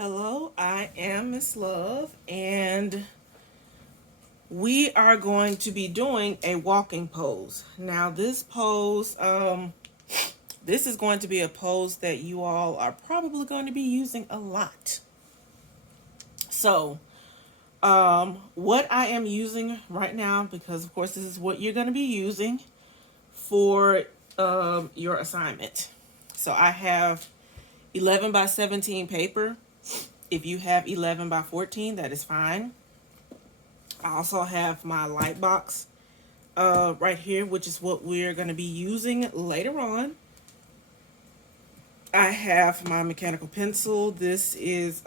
Hello, I am Miss Love, and we are going to be doing a walking pose. Now, this pose, this is going to be a pose that you all are probably going to be using a lot. So, what I am using right now, because of course this is what you're going to be using for your assignment. So I have 11 by 17 paper. If you have 11 by 14, that is fine. I also have my light box right here, which is what we're going to be using later on. I have my mechanical pencil. This is,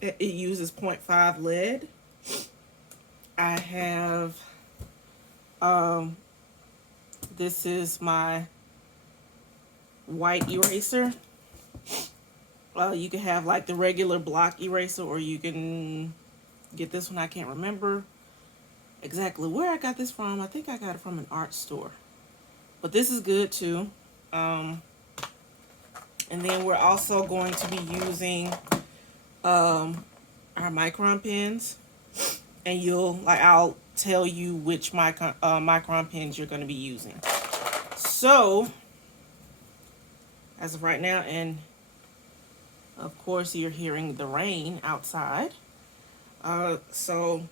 it uses 0.5 lead. I have, this is my white eraser. You can have like the regular block eraser, or you can get this one. I can't remember exactly where I got this from. I think I got it from an art store, but this is good too. And then we're also going to be using our micron pens, and I'll tell you which micron pens you're going to be using. So as of right now, and of course you're hearing the rain outside, so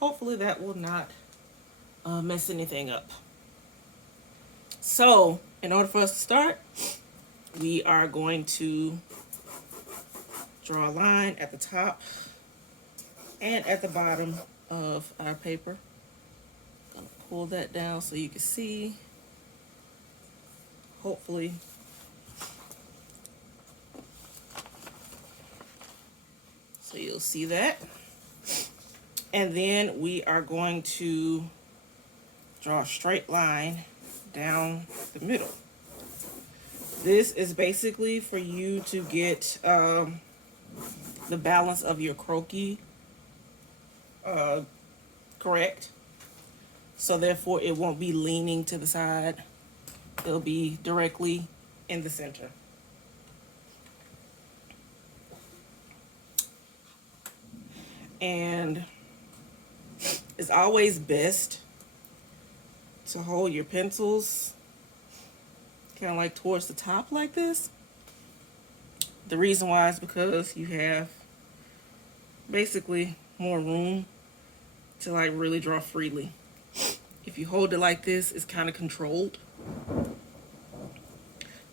hopefully that will not mess anything up. So in order for us to start, we are going to draw a line at the top and at the bottom of our paper. I'm going to pull that down so you can see, hopefully. So you'll see that. And then we are going to draw a straight line down the middle. This is basically for you to get the balance of your croquis correct. So therefore it won't be leaning to the side. It'll be directly in the center. And it's always best to hold your pencils kind of like towards the top like this. The reason why is because you have basically more room to like really draw freely. If you hold it like this, it's kind of controlled.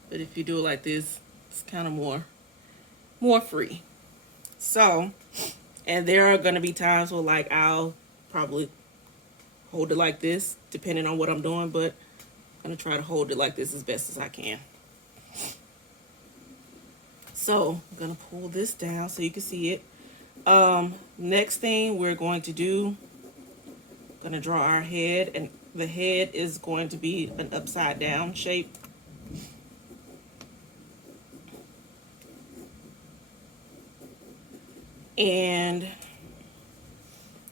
But if you do it like this, it's kind of more free. So, and there are going to be times where like I'll probably hold it like this depending on what I'm doing, but I'm going to try to hold it like this as best as I can. So I'm going to pull this down so you can see it. Next thing we're going to do, going to draw our head, and the head is going to be an upside down shape. And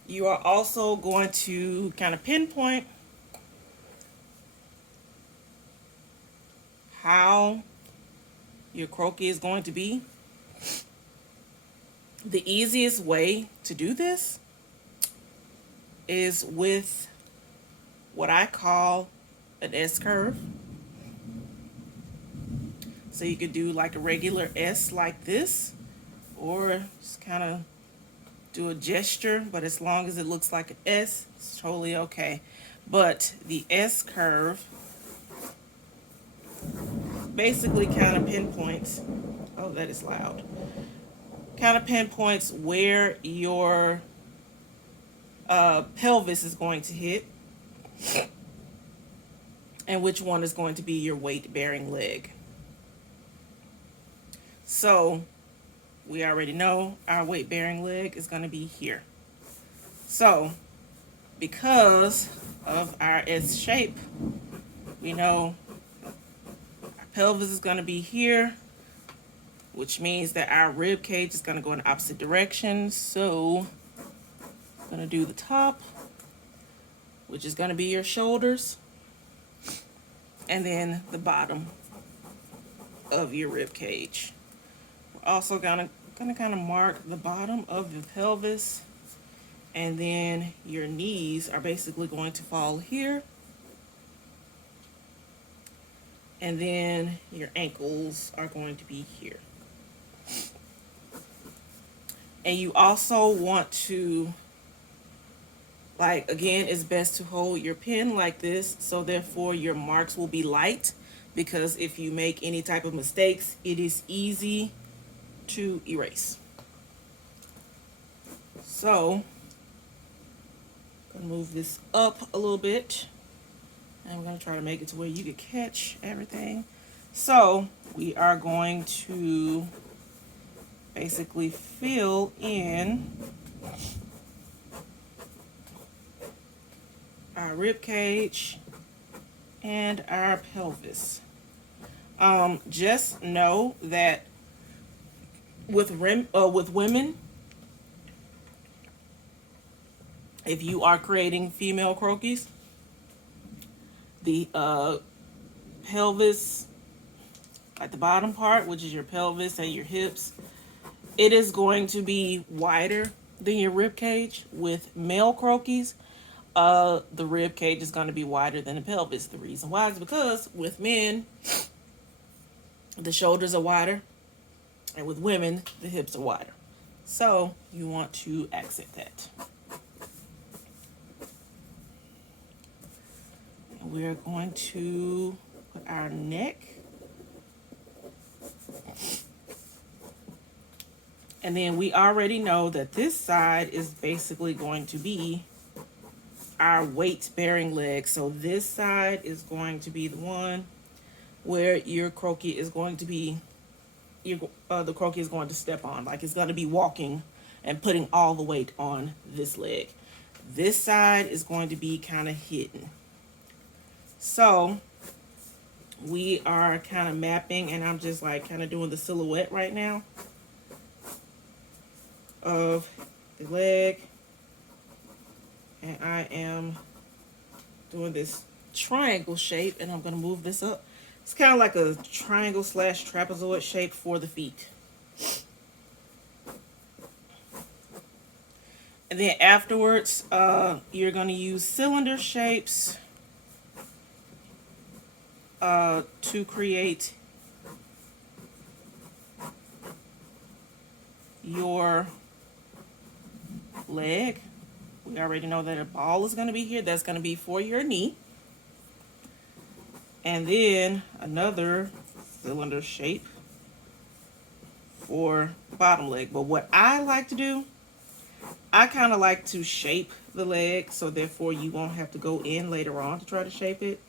you are also going to kind of pinpoint how your croquis is going to be. The easiest way to do this is with what I call an S curve. So you could do like a regular S like this, or just kind of do a gesture, but as long as it looks like an S, it's totally okay. But the S curve basically kind of pinpoints, oh, that is loud, kind of pinpoints where your pelvis is going to hit and which one is going to be your weight-bearing leg. So we already know our weight-bearing leg is going to be here. So because of our S shape, we know our pelvis is going to be here, which means that our rib cage is going to go in the opposite direction. So I'm going to do the top, which is going to be your shoulders, and then the bottom of your rib cage. We're Also gonna kind of mark the bottom of the pelvis, and then your knees are basically going to fall here, and then your ankles are going to be here. And you also want to, like, again, it's best to hold your pen like this, so therefore your marks will be light, because if you make any type of mistakes, it is easy to erase. So I'm gonna move this up a little bit, and we're gonna try to make it to where you can catch everything. So we are going to basically fill in our rib cage and our pelvis. Just know that with women, if you are creating female croquis, the pelvis, at the bottom part, which is your pelvis and your hips, it is going to be wider than your rib cage. With male croquis, the rib cage is going to be wider than the pelvis. The reason why is because with men, the shoulders are wider, and with women, the hips are wider. So you want to accent that. And we're going to put our neck, and then we already know that this side is basically going to be our weight-bearing leg. So this side is going to be the one where your croquis is going to be, the croquis is going to step on. Like, it's going to be walking and putting all the weight on this leg. This side is going to be kind of hidden. So we are kind of mapping, and I'm just like kind of doing the silhouette right now of the leg, and I am doing this triangle shape, and I'm going to move this up. It's kind of like a triangle / trapezoid shape for the feet. And then afterwards, you're going to use cylinder shapes to create your leg. We already know that a ball is going to be here. That's going to be for your knee. And then another cylinder shape for the bottom leg. But what I like to do, I kind of like to shape the leg, so therefore you won't have to go in later on to try to shape it.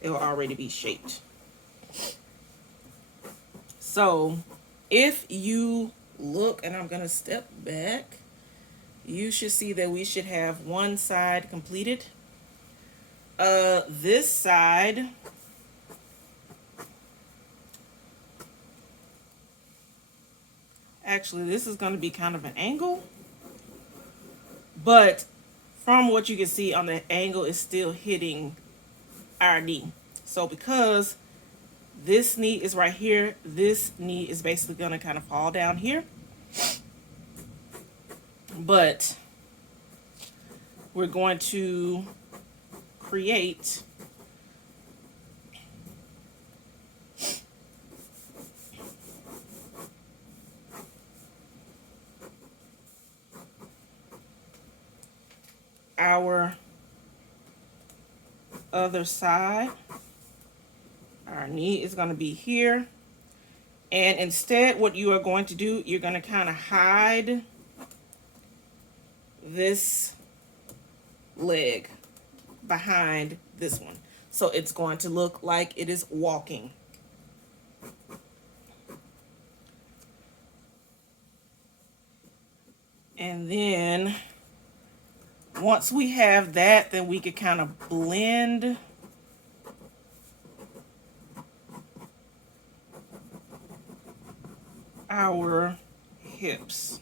It will already be shaped. So if you look, and I'm going to step back, you should see that we should have one side completed. This side, actually this is going to be kind of an angle, but from what you can see on the angle, is still hitting our knee. So because this knee is right here, this knee is basically going to kind of fall down here. But we're going to create our other side. Our knee is going to be here. And instead, what you are going to do, you're going to kind of hide this leg behind this one. So it's going to look like it is walking. And then once we have that, then we can kind of blend our hips.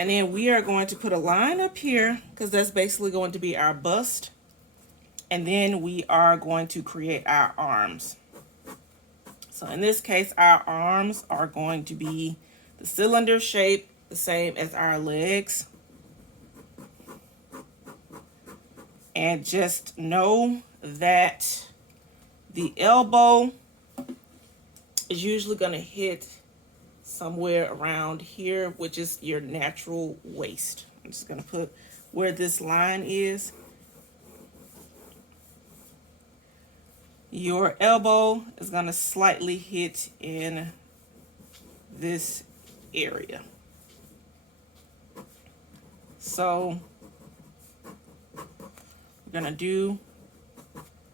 And then we are going to put a line up here because that's basically going to be our bust. And then we are going to create our arms. So in this case, our arms are going to be the cylinder shape, the same as our legs. And just know that the elbow is usually going to hit somewhere around here, which is your natural waist. I'm just going to put where this line is. Your elbow is going to slightly hit in this area. So we're going to do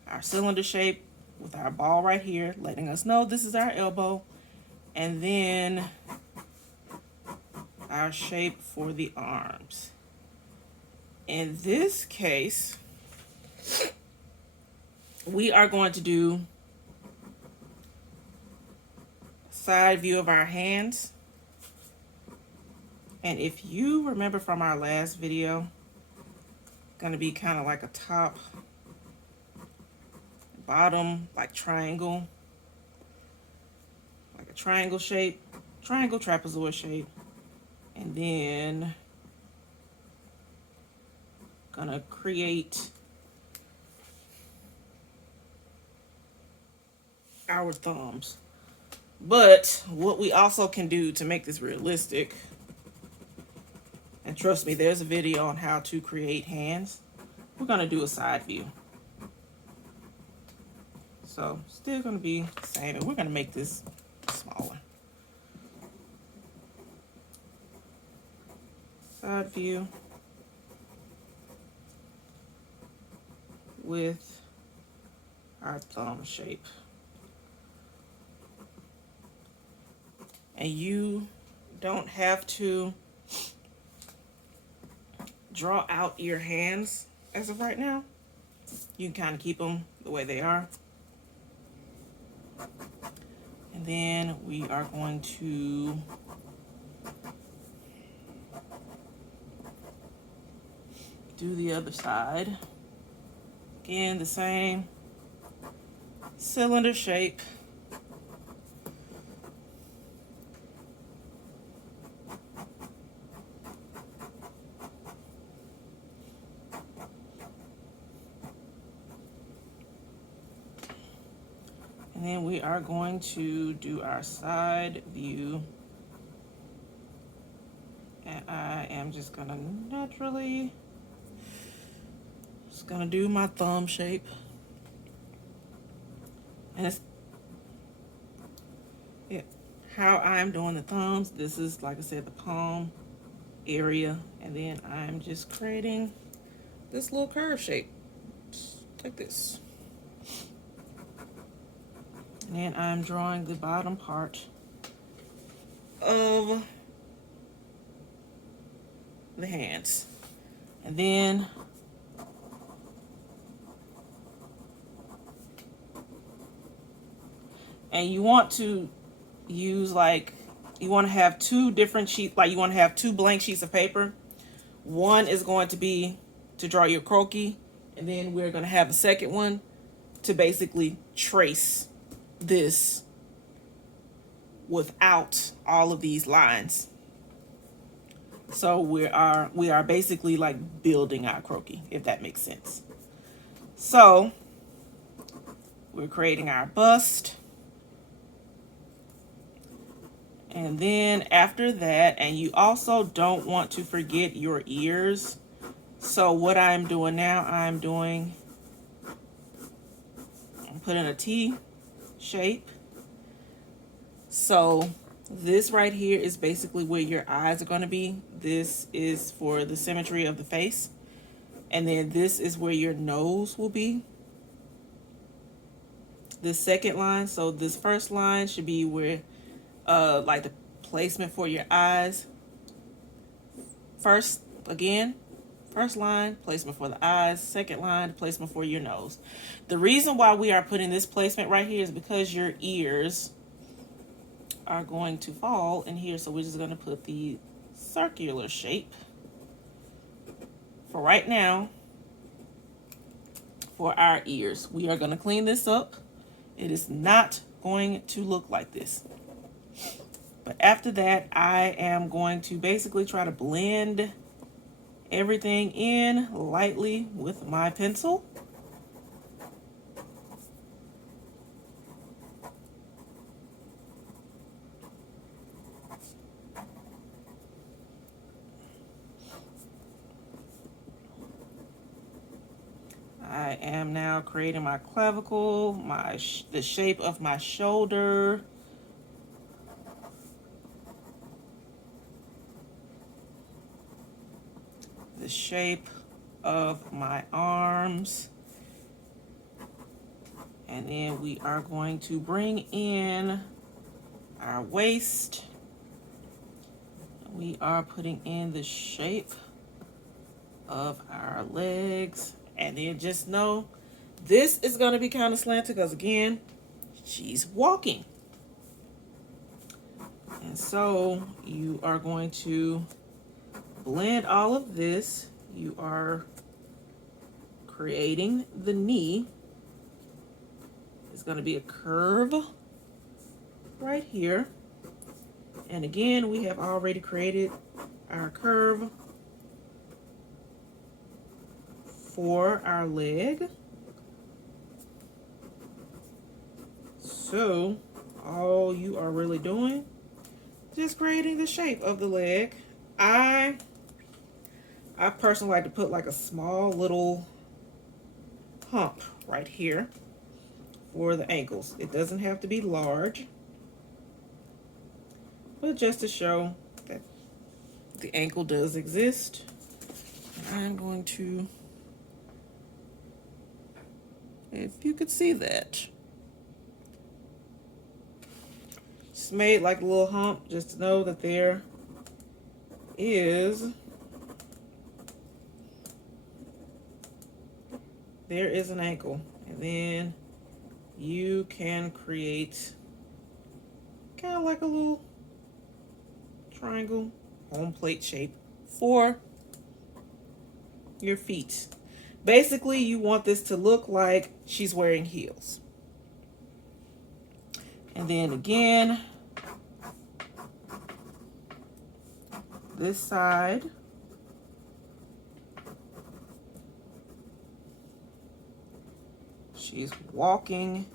our cylinder shape with our ball right here, letting us know this is our elbow. And then our shape for the arms. In this case, we are going to do a side view of our hands. And if you remember from our last video, going to be kind of like a top, bottom, like triangle, like a triangle shape, triangle trapezoid shape. And then gonna create our thumbs. But what we also can do to make this realistic, and trust me, there's a video on how to create hands, we're gonna do a side view. So still gonna be the same, and we're gonna make this smaller. Side view with our thumb shape. And you don't have to draw out your hands as of right now. You can kind of keep them the way they are. And then we are going to do the other side. Again, the same cylinder shape. And then we are going to do our side view. And I am just gonna naturally gonna do my thumb shape, and it's how I'm doing the thumbs. This is, like I said, the palm area, and then I'm just creating this little curve shape, just like this. And then I'm drawing the bottom part of the hands, and then you want to use, like, you want to have two different sheets, like you want to have two blank sheets of paper. One is going to be to draw your croquis, and then we're going to have a second one to basically trace this without all of these lines. So we are basically like building our croquis, if that makes sense. So we're creating our bust. And then after that, and you also don't want to forget your ears. So what I'm doing now, I'm putting a T shape. So this right here is basically where your eyes are going to be. This is for the symmetry of the face. And then this is where your nose will be. This second line, so this first line should be where like the placement for your eyes. First line, placement for the eyes. Second line, placement for your nose. The reason why we are putting this placement right here is because your ears are going to fall in here. So we're just going to put the circular shape for right now for our ears. We are going to clean this up. It is not going to look like this. But after that, I am going to basically try to blend everything in lightly with my pencil. I am now creating my clavicle, the shape of my shoulder. The shape of my arms. And then we are going to bring in our waist. We are putting in the shape of our legs. And then just know this is going to be kind of slanted because, again, she's walking. And so you are going to blend all of this. You are creating the knee. It's going to be a curve right here. And again, we have already created our curve for our leg. So all you are really doing is just creating the shape of the leg. I personally like to put like a small little hump right here for the ankles. It doesn't have to be large, but just to show that the ankle does exist. I'm going to, if you could see that, just made like a little hump just to know that there is an ankle. And then you can create kind of like a little triangle home plate shape for your feet. Basically, you want this to look like she's wearing heels. And then again, this side, she's walking,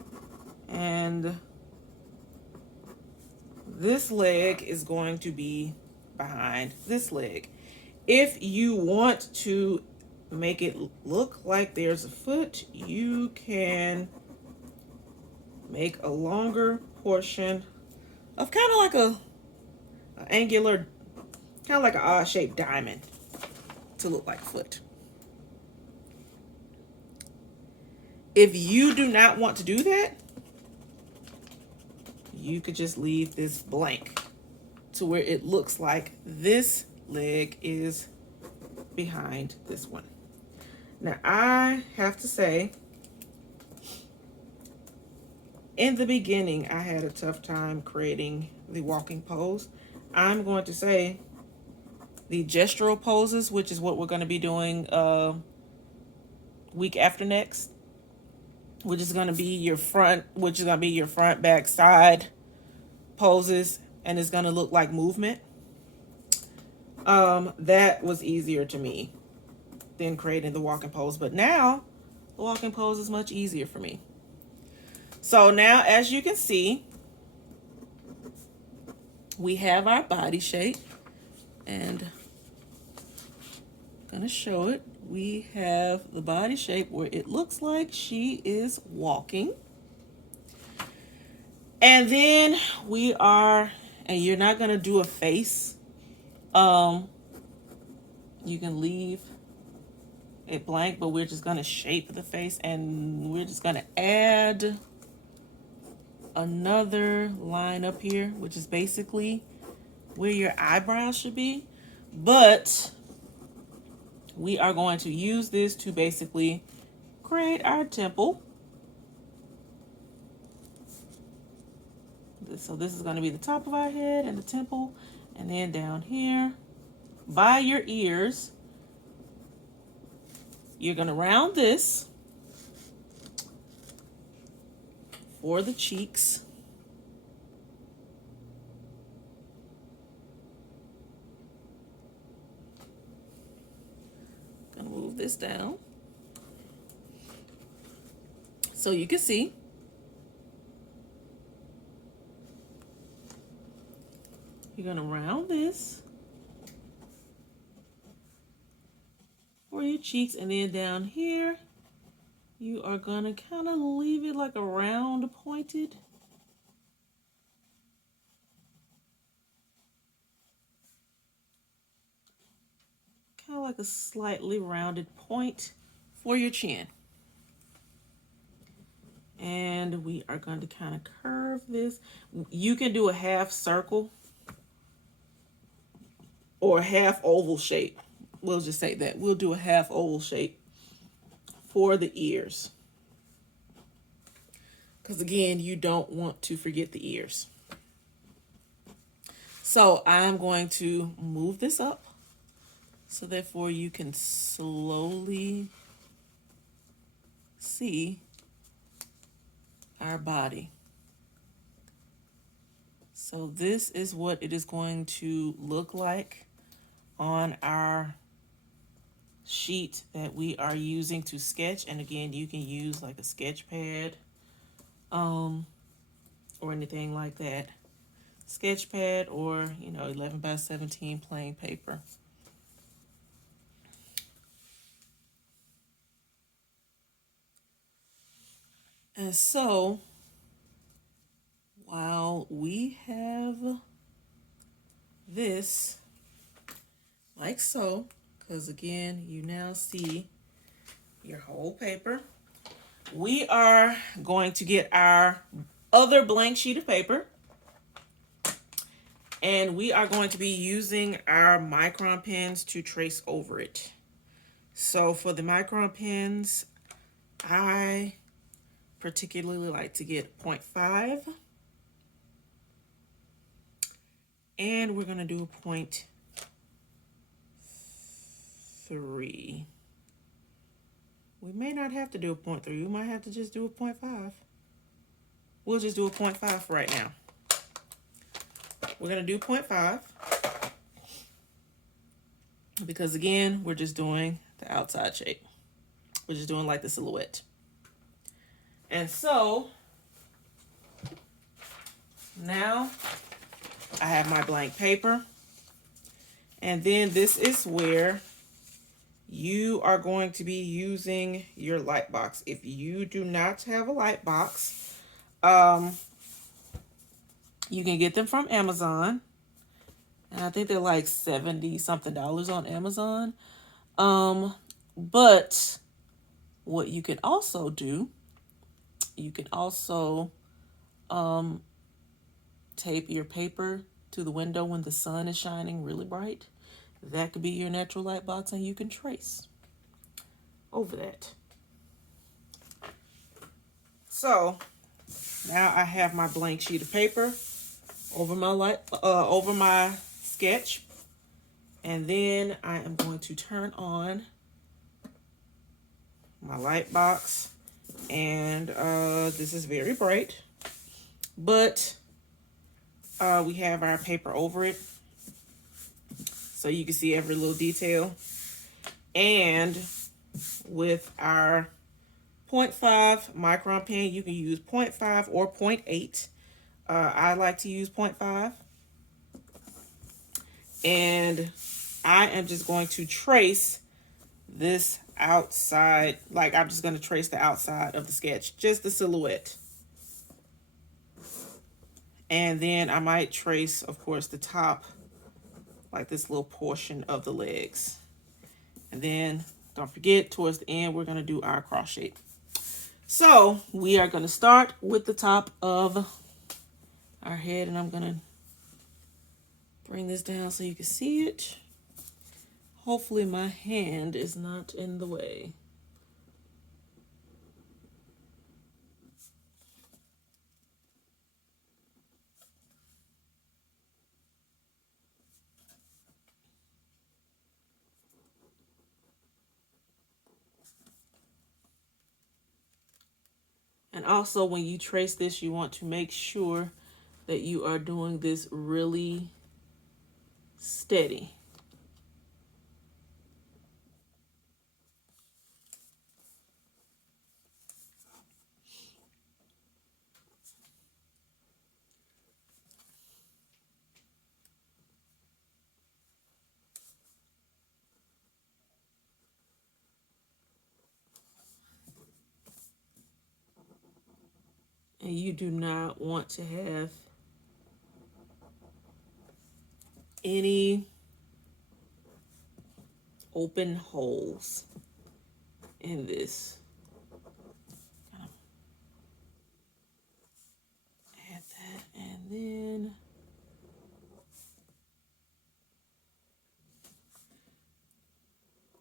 and this leg is going to be behind this leg. If you want to make it look like there's a foot, you can make a longer portion of kind of like a angular, kind of like an odd shaped diamond to look like a foot. If you do not want to do that, you could just leave this blank to where it looks like this leg is behind this one. Now, I have to say, in the beginning, I had a tough time creating the walking pose. I'm going to say the gestural poses, which is what we're going to be doing week after next, which is going to be your front, back, side poses, and it's going to look like movement. That was easier to me than creating the walking pose, but now the walking pose is much easier for me. So now, as you can see, we have our body shape, and I'm gonna show it. We have the body shape where it looks like she is walking. And then we are, and you're not gonna do a face. You can leave it blank, but we're just gonna shape the face, and we're just gonna add another line up here, which is basically where your eyebrows should be. But we are going to use this to basically create our temple. So this is going to be the top of our head and the temple, and then down here by your ears. You're going to round this for the cheeks. Gonna move this down so you can see. You're gonna round this for your cheeks, and then down here you are gonna kind of leave it like a round pointed. Kind of like a slightly rounded point for your chin. And we are going to kind of curve this. You can do a half circle or a half oval shape. We'll just say that. We'll do a half oval shape for the ears. Because again, you don't want to forget the ears. So I'm going to move this up so therefore you can slowly see our body. So this is what it is going to look like on our sheet that we are using to sketch. And again, you can use like a sketch pad or anything like that. Sketch pad or 11 by 17 plain paper. And so while we have this like so, because again you now see your whole paper, we are going to get our other blank sheet of paper, and we are going to be using our micron pens to trace over it. So for the micron pens, I particularly like to get 0.5, and we're going to do a 0.3. We may not have to do a 0.3. We might have to just do a 0.5. We'll just do a 0.5 for right now. We're going to do 0.5 because, again, we're just doing the outside shape. We're just doing like the silhouette. And so now I have my blank paper. And then this is where you are going to be using your light box. If you do not have a light box, you can get them from Amazon. And I think they're like $70 something on Amazon. But what you can also do, you can also tape your paper to the window when the sun is shining really bright. That could be your natural light box, and you can trace over that. So now I have my blank sheet of paper over my sketch, and then I am going to turn on my light box, and this is very bright, but we have our paper over it so you can see every little detail. And with our 0.5 micron pen, you can use 0.5 or 0.8. I like to use 0.5. And I am just going to trace this outside, like I'm just going to trace the outside of the sketch, just the silhouette. And then I might trace, of course, the top, like this little portion of the legs. And then don't forget, towards the end, we're going to do our cross shape. So we are going to start with the top of our head, and I'm going to bring this down so you can see it. Hopefully my hand is not in the way. And also when you trace this, you want to make sure that you are doing this really steady. And you do not want to have any open holes in this. Add that, and then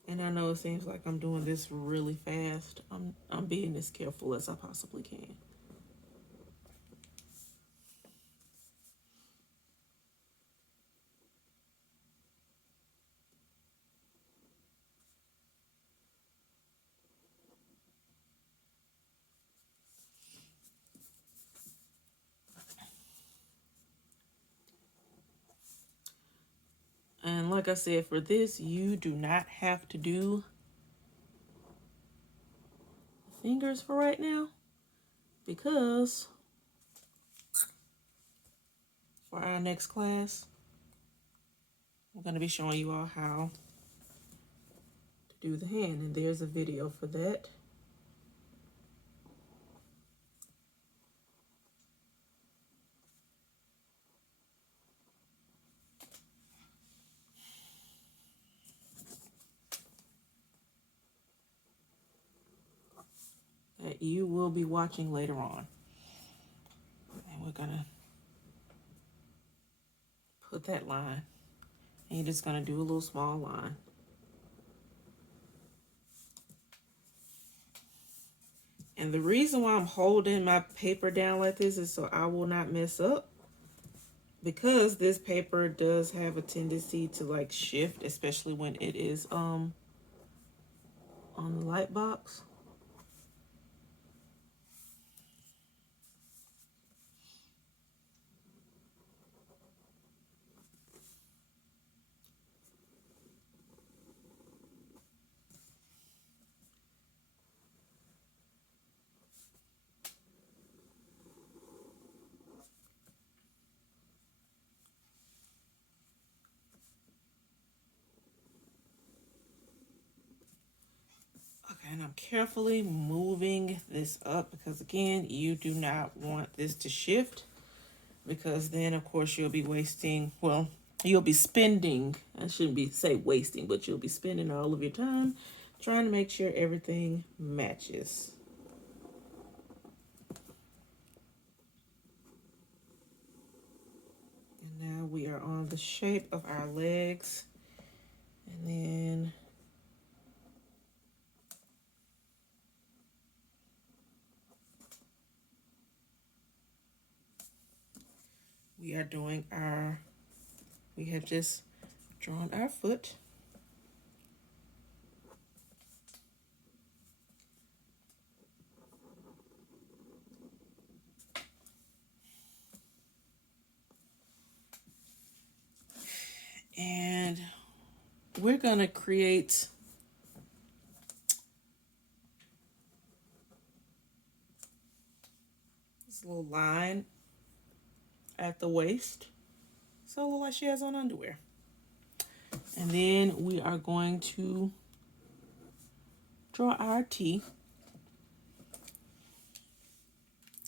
and I know it seems like I'm doing this really fast. I'm being as careful as I possibly can. And like I said, for this, you do not have to do fingers for right now, because for our next class, I'm going to be showing you all how to do the hand, and there's a video for that. That you will be watching later on. And we're going to put that line, and you're just going to do a little small line. And the reason why I'm holding my paper down like this is so I will not mess up, because this paper does have a tendency to like shift, especially when it is on the light box. Okay, and I'm carefully moving this up, because again, you do not want this to shift, because then of course you'll be wasting, well, you'll be spending, I shouldn't be say wasting, but you'll be spending all of your time trying to make sure everything matches. And now we are on the shape of our legs, and then we are doing we have just drawn our foot. And we're gonna create this little line at the waist, so it looks like she has on underwear. And then we are going to draw our T.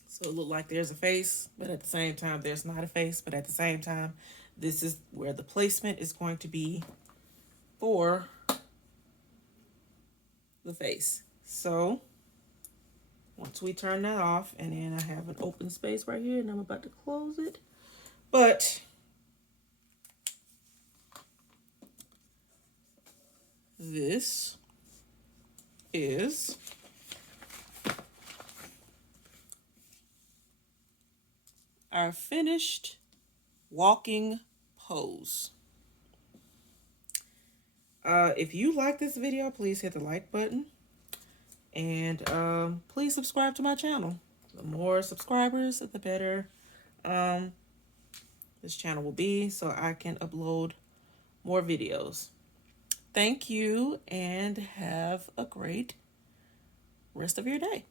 So it looks like there's a face, but at the same time, there's not a face, but at the same time, this is where the placement is going to be for the face. So once we turn that off, and then I have an open space right here, and I'm about to close it. But this is our finished walking pose. If you like this video, please hit the like button, and please subscribe to my channel. The more subscribers, the better this channel will be, so I can upload more videos. Thank you and have a great rest of your day.